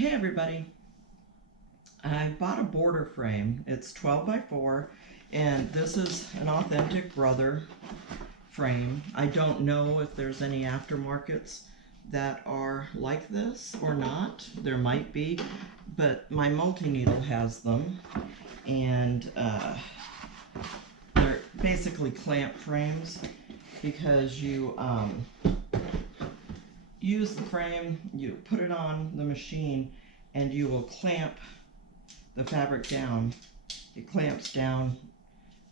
Hey everybody, I bought a border frame. It's 12 by 4 and this is an authentic Brother frame. I don't know if there's any aftermarkets that are like this or not. There might be, but my multi-needle has them, and they're basically clamp frames because you use the frame, you put it on the machine, and you will clamp the fabric down. It clamps down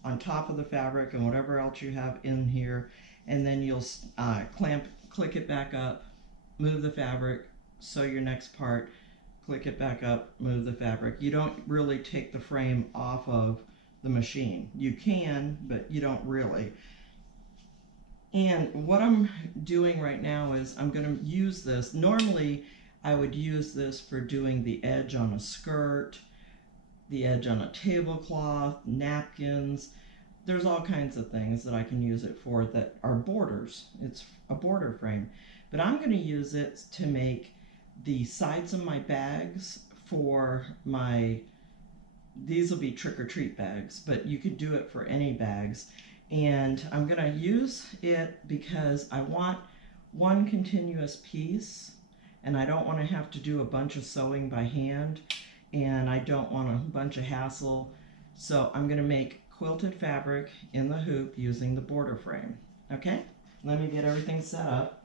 on top of the fabric and whatever else you have in here, and then you'll click it back up, move the fabric, sew your next part, click it back up, move the fabric. You don't really take the frame off of the machine. You can, but you don't really. And what I'm doing right now is I'm going to use this. Normally I would use this for doing the edge on a skirt, the edge on a tablecloth, napkins. There's all kinds of things that I can use it for that are borders. It's a border frame. But I'm going to use it to make the sides of my bags for my, these will be trick-or-treat bags, but you could do it for any bags. And I'm going to use it because I want one continuous piece, and I don't want to have to do a bunch of sewing by hand, and I don't want a bunch of hassle. So I'm going to make quilted fabric in the hoop using the border frame. Okay, let me get everything set up.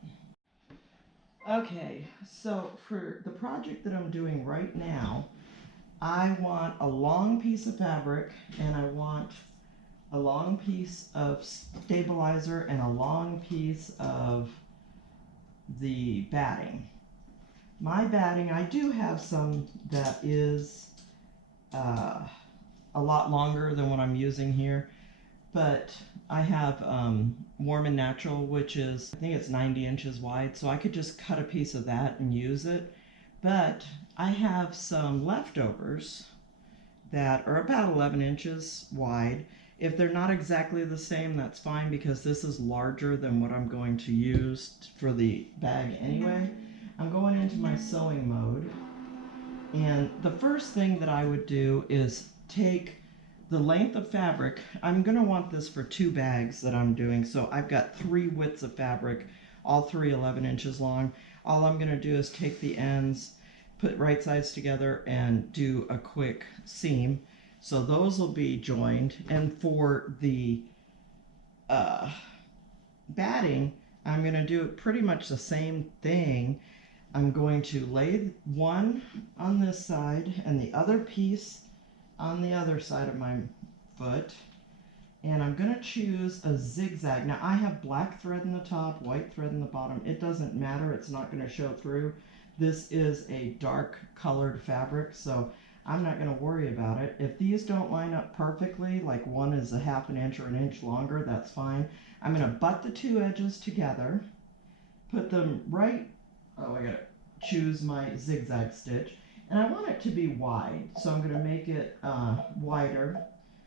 Okay, so for the project that I'm doing right now, I want a long piece of fabric, and I want a long piece of stabilizer and a long piece of the batting. My batting, I do have some that is a lot longer than what I'm using here, but I have Warm and Natural, which is, I think it's 90 inches wide, so I could just cut a piece of that and use it. But I have some leftovers that are about 11 inches wide. If they're not exactly the same, that's fine, because this is larger than what I'm going to use for the bag anyway. I'm going into my sewing mode, and the first thing that I would do is take the length of fabric. I'm going to want this for 2 bags that I'm doing, so I've got 3 widths of fabric, all 3 11 inches long. All I'm going to do is take the ends, put right sides together, and do a quick seam. So those will be joined. And for the batting, I'm going to do pretty much the same thing. I'm going to lay one on this side and the other piece on the other side of my foot. And I'm going to choose a zigzag. Now I have black thread in the top, white thread in the bottom. It doesn't matter. It's not going to show through. This is a dark colored fabric, so I'm not going to worry about it. If these don't line up perfectly, like one is a half an inch or an inch longer, that's fine. I'm going to butt the 2 edges together, put them right, oh, I got to choose my zigzag stitch, and I want it to be wide, so I'm going to make it wider.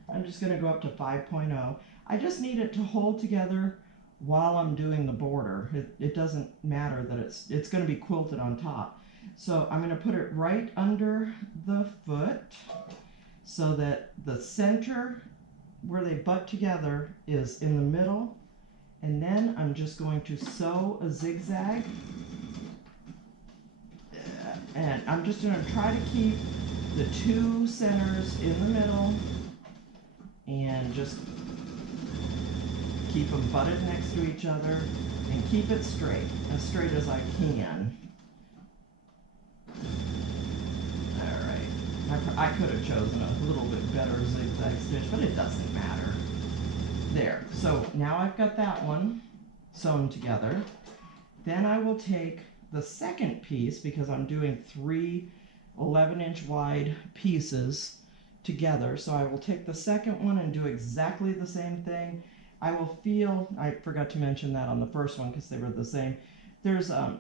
I'm just going to go up to 5.0. I just need it to hold together while I'm doing the border. It doesn't matter that it's going to be quilted on top. So I'm going to put it right under the foot so that the center where they butt together is in the middle, and then I'm just going to sew a zigzag, and I'm just going to try to keep the 2 centers in the middle and just keep them butted next to each other and keep it straight as I can. I could have chosen a little bit better zigzag stitch, but it doesn't matter. There, so now I've got that one sewn together. Then I will take the second piece, because I'm doing 3 11-inch wide pieces together. So I will take the second one and do exactly the same thing. I will feel, I forgot to mention that on the first one because they were the same. There's a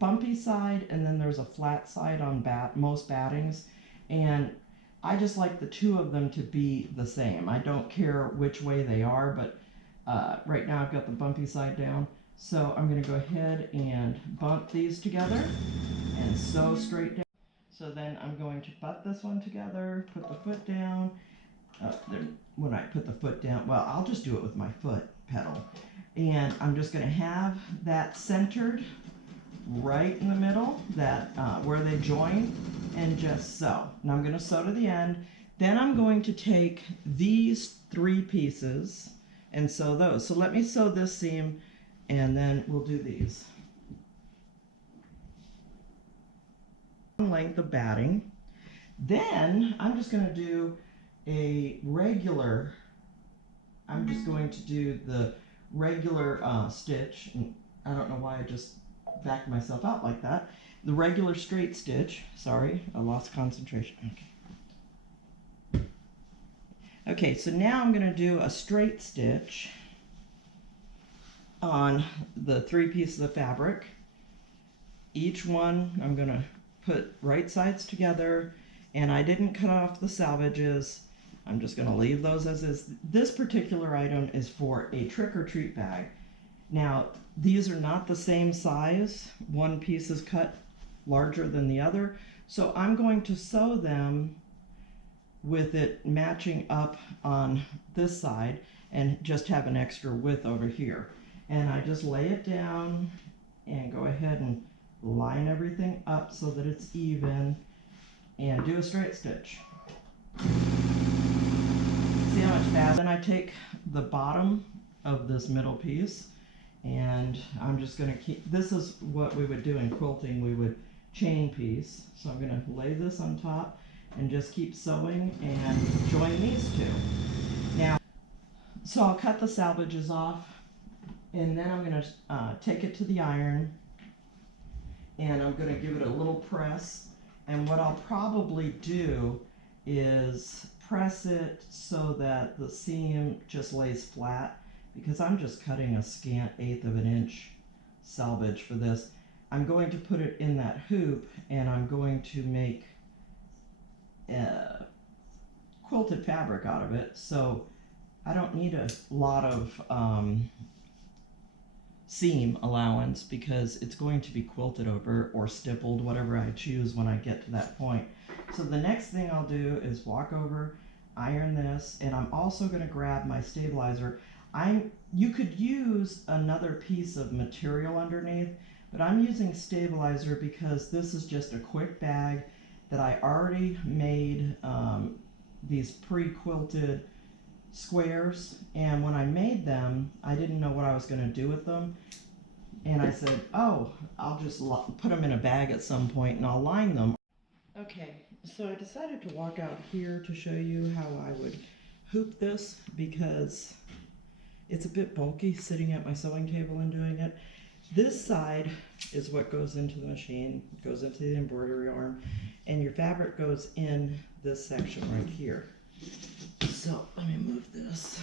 bumpy side, and then there's a flat side on most battings, and I just like the 2 of them to be the same. I don't care which way they are, but right now I've got the bumpy side down. So I'm going to go ahead and bump these together and sew straight down. So then I'm going to butt this one together, put the foot down. When I put the foot down, well, I'll just do it with my foot pedal. And I'm just going to have that centered right in the middle, that where they join, and just sew. Now I'm going to sew to the end. Then I'm going to take these 3 pieces and sew those. So let me sew this seam and then we'll do these. Length of batting. Then I'm just going to do a regular, I'm just going to do the regular stitch. And I don't know why I just backed myself out like that. The regular straight stitch. Sorry, I lost concentration. Okay. Okay, so now I'm going to do a straight stitch on the 3 pieces of fabric. Each one I'm going to put right sides together, and I didn't cut off the salvages. I'm just going to leave those as is. This particular item is for a trick-or-treat bag. Now, these are not the same size. One piece is cut larger than the other, so I'm going to sew them with it matching up on this side and just have an extra width over here. And I just lay it down and go ahead and line everything up so that it's even and do a straight stitch. See how much faster? Then I take the bottom of this middle piece and I'm just going to keep, this is what we would do in quilting, we would chain piece. So I'm going to lay this on top and just keep sewing and join these 2. Now, so I'll cut the salvages off and then I'm going to take it to the iron and I'm going to give it a little press. And what I'll probably do is press it so that the seam just lays flat, because I'm just cutting a scant 1/8 of an inch salvage for this. I'm going to put it in that hoop and I'm going to make quilted fabric out of it. So I don't need a lot of seam allowance because it's going to be quilted over or stippled, whatever I choose when I get to that point. So the next thing I'll do is walk over, iron this, and I'm also going to grab my stabilizer. You could use another piece of material underneath, but I'm using stabilizer because this is just a quick bag that I already made these pre-quilted squares, and when I made them I didn't know what I was going to do with them, and I said, oh, I'll just put them in a bag at some point and I'll line them. Okay, so I decided to walk out here to show you how I would hoop this because it's a bit bulky sitting at my sewing table and doing it. This side is what goes into the machine, goes into the embroidery arm, and your fabric goes in this section right here. So let me move this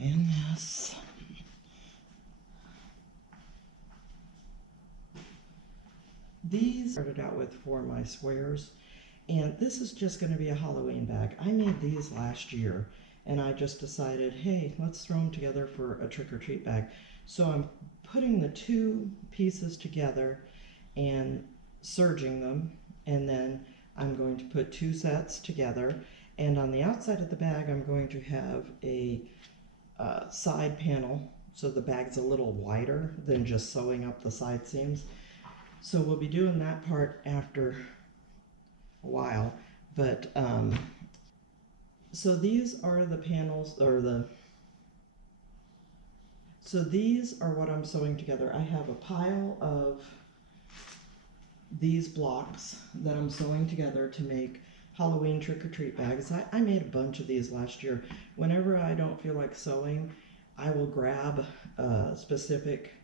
and this. These I started out with for my squares, and this is just going to be a Halloween bag. I made these last year and I just decided, hey, let's throw them together for a trick-or-treat bag. So I'm putting the 2 pieces together and serging them, and then I'm going to put 2 sets together, and on the outside of the bag I'm going to have a side panel so the bag's a little wider than just sewing up the side seams. So we'll be doing that part after a while, but so these are the panels, or so these are what I'm sewing together. I have a pile of these blocks that I'm sewing together to make Halloween trick-or-treat bags. I made a bunch of these last year. Whenever I don't feel like sewing, I will grab a specific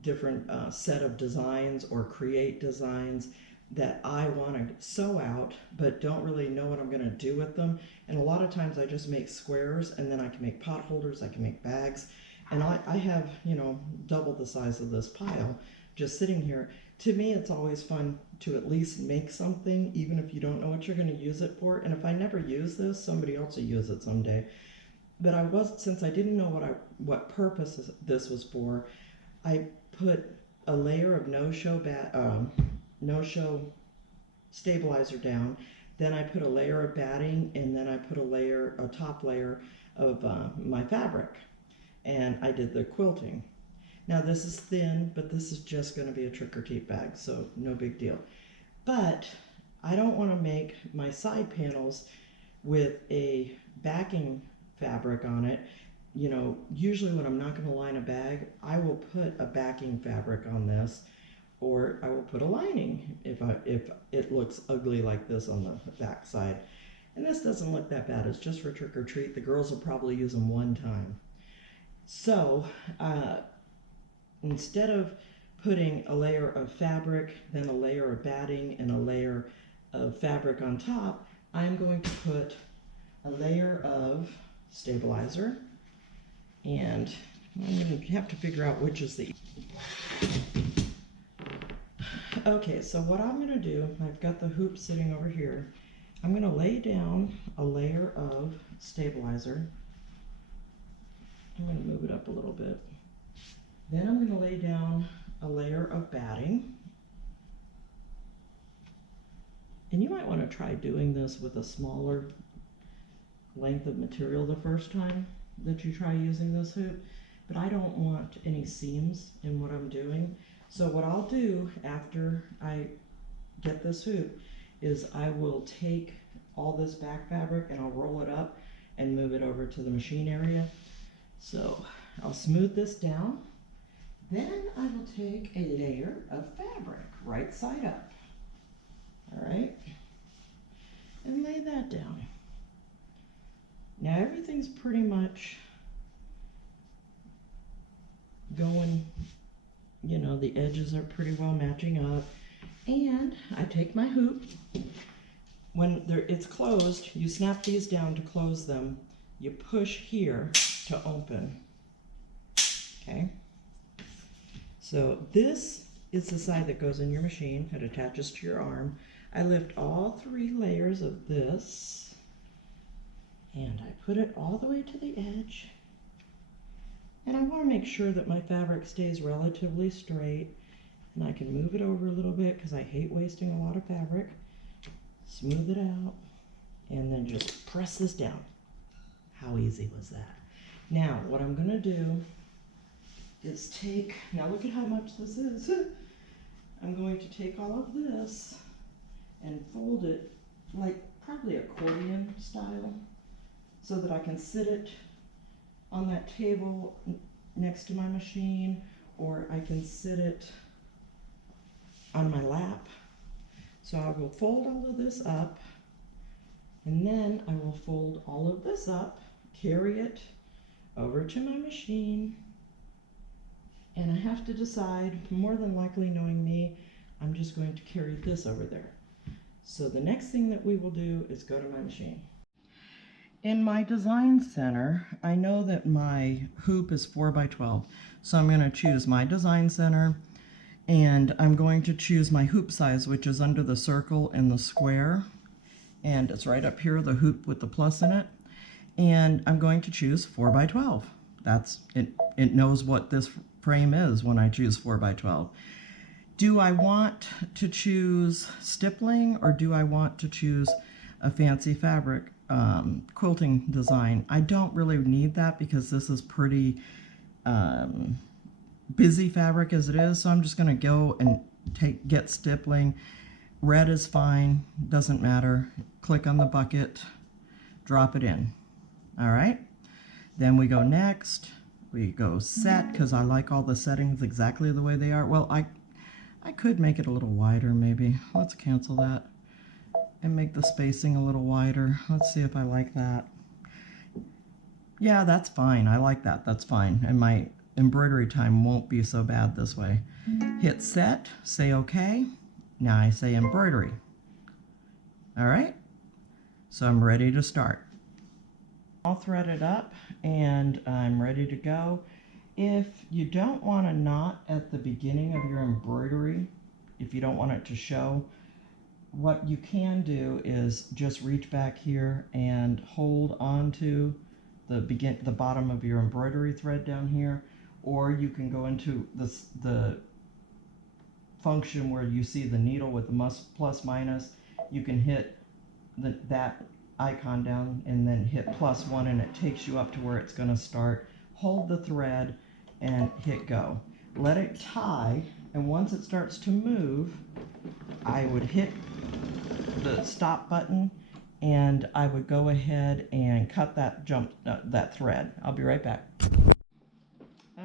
different set of designs or create designs that I want to sew out but don't really know what I'm going to do with them. And a lot of times I just make squares, and then I can make pot holders, I can make bags, and I have, you know, double the size of this pile just sitting here. To me, it's always fun to at least make something, even if you don't know what you're going to use it for. And if I never use this, somebody else will use it someday. but since I didn't know what purpose this was for, I put a layer of no-show stabilizer down. Then I put a layer of batting, and then I put a top layer of my fabric, and I did the quilting. Now this is thin, but this is just going to be a trick-or-treat bag, so no big deal. But I don't want to make my side panels with a backing fabric on it. You know, usually when I'm not going to line a bag, I will put a backing fabric on this, or I will put a lining if it looks ugly like this on the back side. And this doesn't look that bad. It's just for trick or treat. The girls will probably use them one time. So instead of putting a layer of fabric, then a layer of batting, and a layer of fabric on top, I'm going to put a layer of stabilizer, and I'm going to have to figure out which is the... Okay, so what I'm going to do, I've got the hoop sitting over here. I'm going to lay down a layer of stabilizer. I'm going to move it up a little bit. Then I'm going to lay down a layer of batting. And you might want to try doing this with a smaller length of material the first time that you try using this hoop. But I don't want any seams in what I'm doing. So what I'll do after I get this hoop is I will take all this back fabric and I'll roll it up and move it over to the machine area. So I'll smooth this down. Then I will take a layer of fabric, right side up. All right, and lay that down. Now everything's pretty much going, you know, the edges are pretty well matching up. And I take my hoop. When it's closed, you snap these down to close them. You push here to open. Okay. So this is the side that goes in your machine. It attaches to your arm. I lift all 3 layers of this and I put it all the way to the edge. And I want to make sure that my fabric stays relatively straight, and I can move it over a little bit because I hate wasting a lot of fabric. Smooth it out and then just press this down. How easy was that? Now what I'm going to do is now look at how much this is. I'm going to take all of this and fold it like probably accordion style so that I can sit it on that table next to my machine, or I can sit it on my lap. So I will fold all of this up, and then I will fold all of this up, carry it over to my machine, and I have to decide, more than likely knowing me, I'm just going to carry this over there. So the next thing that we will do is go to my machine. In my design center, I know that my hoop is 4x12, so I'm going to choose my design center, and I'm going to choose my hoop size, which is under the circle and the square, and it's right up here, the hoop with the plus in it, and I'm going to choose 4x12. That's it. It knows what this frame is when I choose 4x12. Do I want to choose stippling, or do I want to choose a fancy fabric quilting design? I don't really need that because this is pretty busy fabric as it is, so I'm just going to go and get stippling. Red is fine, doesn't matter. Click on the bucket, drop it in. All right, then we go next. We go set, because I like all the settings exactly the way they are. Well, I could make it a little wider maybe. Let's cancel that and make the spacing a little wider. Let's see if I like that. Yeah, that's fine. I like that. That's fine. And my embroidery time won't be so bad this way. Hit set, say OK. Now I say embroidery. All right, so I'm ready to start. All threaded up and I'm ready to go. If you don't want a knot at the beginning of your embroidery, if you don't want it to show, what you can do is just reach back here and hold onto the bottom of your embroidery thread down here, or you can go into the function where you see the needle with the plus minus. You can hit that icon down and then hit +1, and it takes you up to where it's going to start. Hold the thread and hit go. Let it tie, and once it starts to move, I would hit the stop button, and I would go ahead and cut that thread. I'll be right back.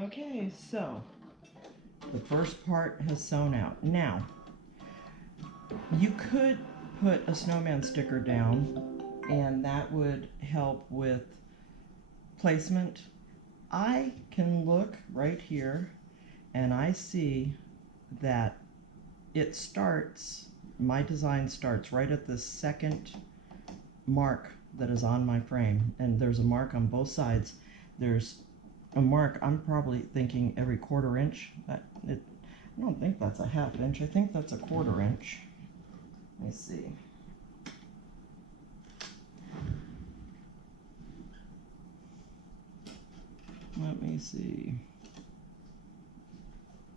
Okay, so the first part has sewn out. Now, you could put a snowman sticker down, and that would help with placement. I can look right here, and I see that it starts, my design starts right at the second mark that is on my frame, and there's a mark on both sides. There's a mark, I'm probably thinking every 1/4 inch. I don't think that's a 1/2 inch, I think that's a 1/4 inch. Let me see. Let me see.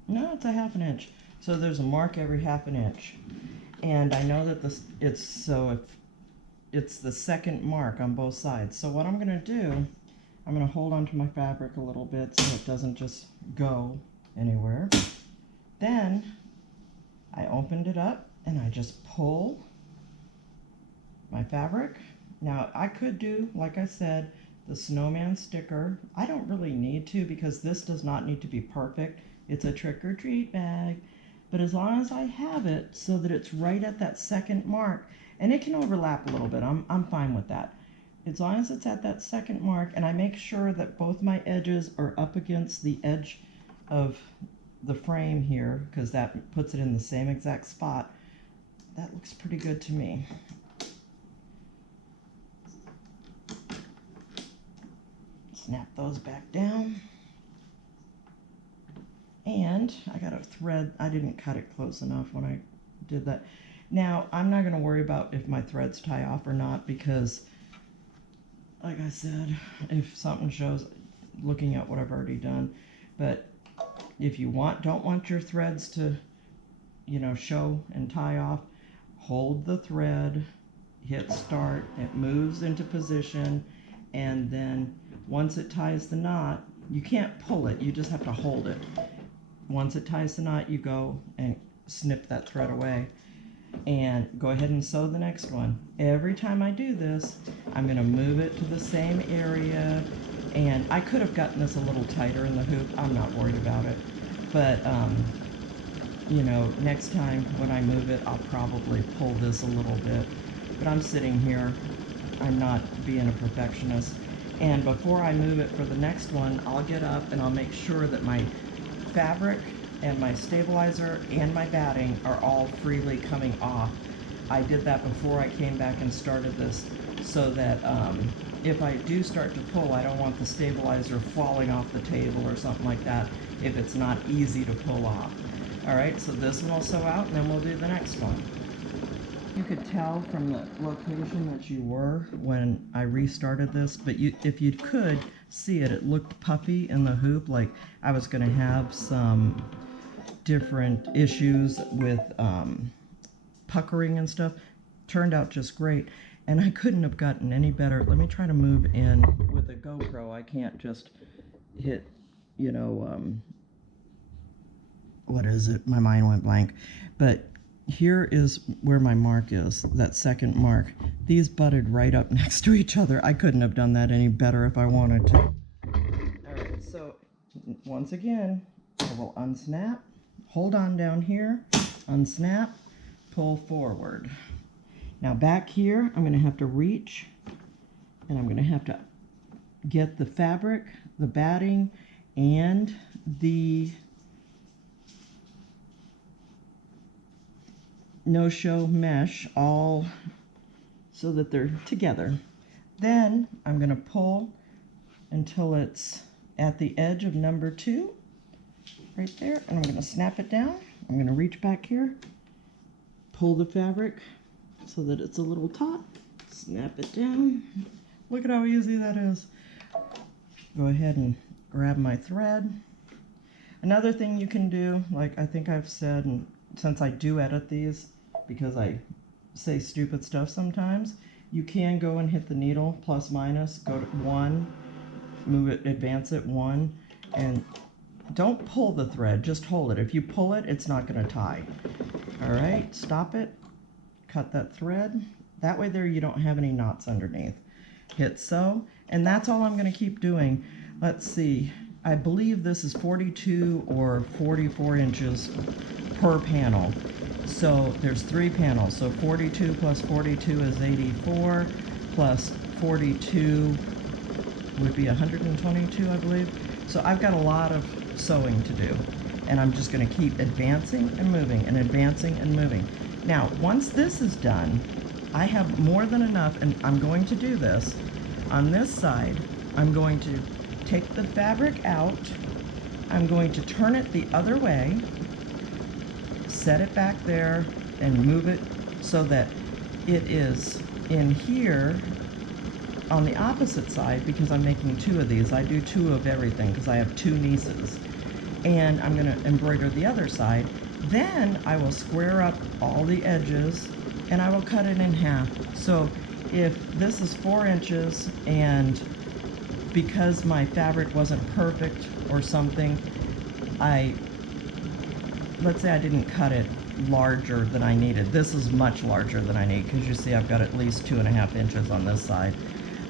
No, it's a 1/2 inch. So there's a mark every 1/2 inch. And I know that it's the second mark on both sides. So what I'm going to do, I'm going to hold onto my fabric a little bit so it doesn't just go anywhere. Then I opened it up and I just pull my fabric. Now I could do, like I said, the snowman sticker. I don't really need to, because this does not need to be perfect. It's a trick-or-treat bag. But as long as I have it so that it's right at that second mark, and it can overlap a little bit, I'm fine with that. As long as it's at that second mark, and I make sure that both my edges are up against the edge of the frame here, because that puts it in the same exact spot, that looks pretty good to me. Snap those back down. And I got a thread, I didn't cut it close enough when I did that. Now, I'm not going to worry about if my threads tie off or not, because, like I said, if something shows, looking at what I've already done, but if you don't want your threads to, show and tie off, hold the thread, hit start, it moves into position, and then once it ties the knot, you can't pull it, you just have to hold it. Once it ties the knot, you go and snip that thread away and go ahead and sew the next one. Every time I do this, I'm going to move it to the same area, and I could have gotten this a little tighter in the hoop. I'm not worried about it, but next time when I move it, I'll probably pull this a little bit. But I'm sitting here, I'm not being a perfectionist, and before I move it for the next one, I'll get up and I'll make sure that my fabric and my stabilizer and my batting are all freely coming off. I did that before I came back and started this, so that if I do start to pull, I don't want the stabilizer falling off the table or something like that if it's not easy to pull off. Alright, so this one will sew out, and then we'll do the next one. You could tell from the location that you were when I restarted this, but if you could see it, it looked puffy in the hoop, like I was going to have some different issues with puckering and stuff. Turned out just great, and I couldn't have gotten any better. Let me try to move in with a GoPro. I can't just hit, what is it? My mind went blank. But here is where my mark is, that second mark. These butted right up next to each other. I couldn't have done that any better if I wanted to. Alright, so once again, I will unsnap, hold on down here, unsnap, pull forward. Now back here, I'm going to have to reach, and I'm going to have to get the fabric, the batting, and the no-show mesh all so that they're together. Then I'm going to pull until it's at the edge of number 2 right there, and I'm going to snap it down. I'm going to reach back here, pull the fabric so that it's a little taut, snap it down. Look at how easy that is. Go ahead and grab my thread. Another thing you can do, like I think I've said, and since I do edit these because I say stupid stuff sometimes, you can go and hit the needle plus minus, go to 1, move it, advance it 1, and don't pull the thread, just hold it. If you pull it, it's not going to tie. All right, stop it, cut that thread. That way there you don't have any knots underneath. Hit sew, and that's all I'm going to keep doing. Let's see, I believe this is 42 or 44 inches per panel. So there's 3 panels, so 42 plus 42 is 84, plus 42 would be 122, I believe. So I've got a lot of sewing to do, and I'm just going to keep advancing and moving and advancing and moving. Now, once this is done, I have more than enough, and I'm going to do this. On this side, I'm going to take the fabric out, I'm going to turn it the other way, set it back there, and move it so that it is in here on the opposite side, because I'm making 2 of these. I do 2 of everything because I have 2 nieces. And I'm going to embroider the other side. Then I will square up all the edges and I will cut it in half. So if this is 4 inches and because my fabric wasn't perfect or something, let's say I didn't cut it larger than I needed. This is much larger than I need because you see I've got at least 2.5 inches on this side.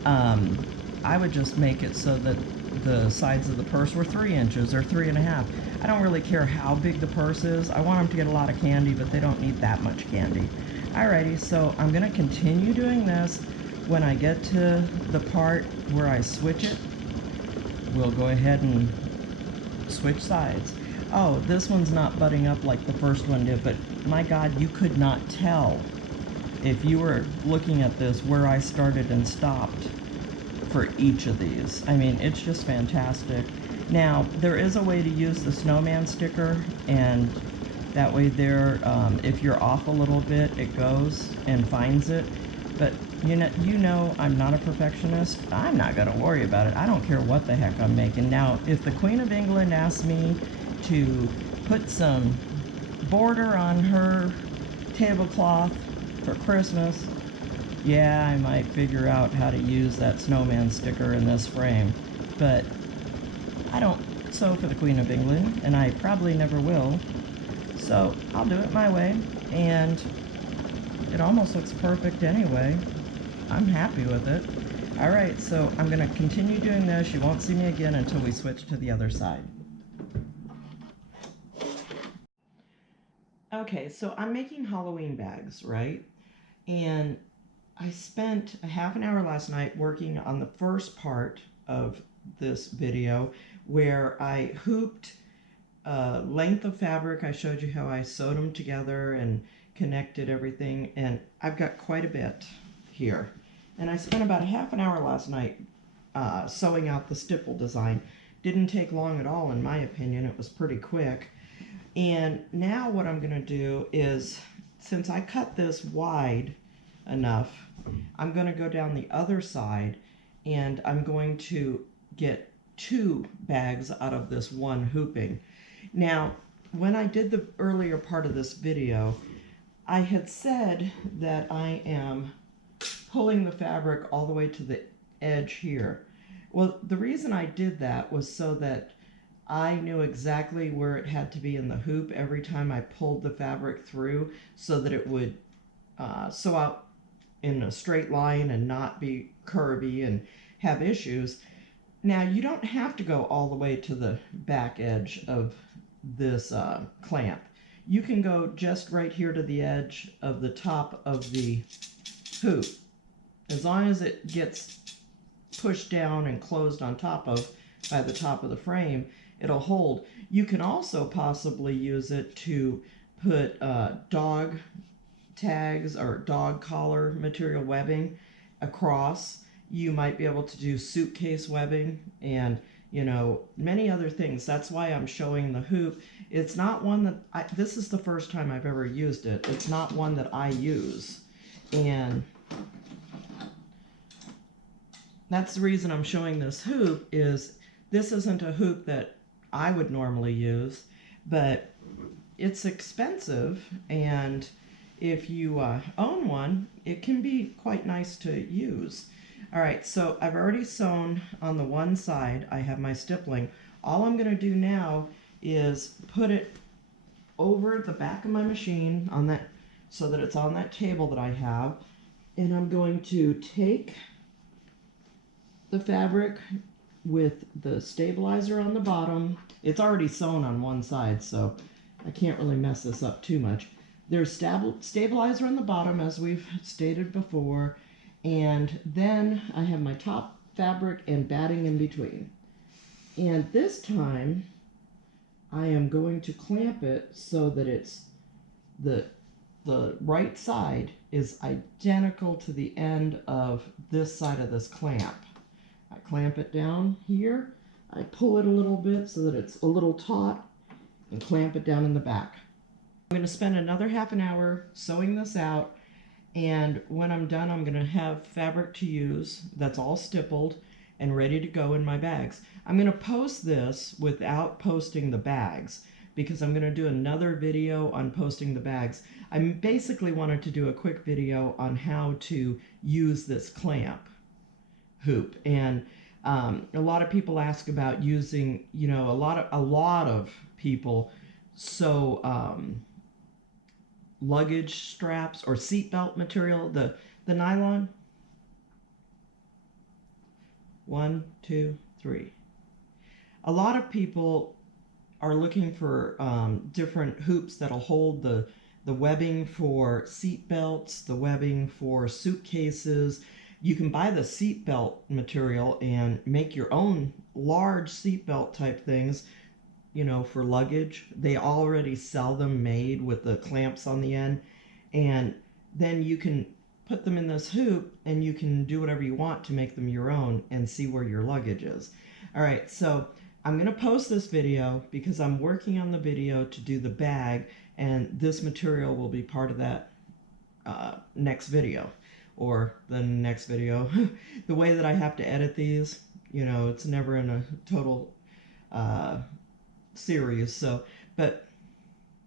I would just make it so that the sides of the purse were 3 inches or 3.5. I don't really care how big the purse is. I want them to get a lot of candy, but they don't need that much candy. Alrighty, so I'm going to continue doing this. When I get to the part where I switch it, we'll go ahead and switch sides. Oh, this one's not butting up like the first one did, but my God, you could not tell if you were looking at this where I started and stopped for each of these. I mean, it's just fantastic. Now, there is a way to use the snowman sticker, and that way there, if you're off a little bit, it goes and finds it. But you know I'm not a perfectionist. I'm not going to worry about it. I don't care what the heck I'm making. Now, if the Queen of England asks me to put some border on her tablecloth for Christmas, yeah, I might figure out how to use that snowman sticker in this frame. But I don't sew for the Queen of England, and I probably never will. So I'll do it my way, and it almost looks perfect anyway. I'm happy with it. All right, so I'm going to continue doing this. You won't see me again until we switch to the other side. Okay, so I'm making Halloween bags, right? And I spent a half an hour last night working on the first part of this video where I hooped a length of fabric. I showed you how I sewed them together and connected everything, and I've got quite a bit here. And I spent about a half an hour last night sewing out the stipple design. Didn't take long at all, in my opinion. It was pretty quick. And now what I'm going to do is, since I cut this wide enough, I'm going to go down the other side, and I'm going to get 2 bags out of this one hooping. Now, when I did the earlier part of this video, I had said that I am pulling the fabric all the way to the edge here. Well, the reason I did that was so that I knew exactly where it had to be in the hoop every time I pulled the fabric through, so that it would sew out in a straight line and not be curvy and have issues. Now, you don't have to go all the way to the back edge of this clamp. You can go just right here to the edge of the top of the hoop. As long as it gets pushed down and closed on top of by the top of the frame, it'll hold. You can also possibly use it to put dog tags or dog collar material webbing across. You might be able to do suitcase webbing and, you know, many other things. That's why I'm showing the hoop. It's not one that this is the first time I've ever used it. It's not one that I use. And that's the reason I'm showing this hoop. Is this isn't a hoop that I would normally use, but it's expensive, and if you own one, it can be quite nice to use. All right, so I've already sewn on the one side. I have my stippling. All I'm going to do now is put it over the back of my machine on that, so that it's on that table that I have, and I'm going to take the fabric with the stabilizer on the bottom. It's already sewn on one side, so I can't really mess this up too much. There's stabilizer on the bottom, as we've stated before, and then I have my top fabric and batting in between. And this time I am going to clamp it so that it's the right side is identical to the end of this side of this clamp. I clamp it down here, I pull it a little bit so that it's a little taut, and clamp it down in the back. I'm going to spend another half an hour sewing this out, and when I'm done, I'm going to have fabric to use that's all stippled and ready to go in my bags. I'm going to post this without posting the bags, because I'm going to do another video on posting the bags. I basically wanted to do a quick video on how to use this clamp hoop, and a lot of people ask about using, a lot of people sew luggage straps or seatbelt material, the nylon. 1, 2, 3. A lot of people are looking for different hoops that'll hold the webbing for seat belts, the webbing for suitcases. You can buy the seat belt material and make your own large seat belt type things, for luggage. They already sell them made with the clamps on the end, and then you can put them in this hoop and you can do whatever you want to make them your own and see where your luggage is. All right, so I'm going to post this video because I'm working on the video to do the bag, and this material will be part of that next video, or the next video. The way that I have to edit these, it's never in a total series. So, but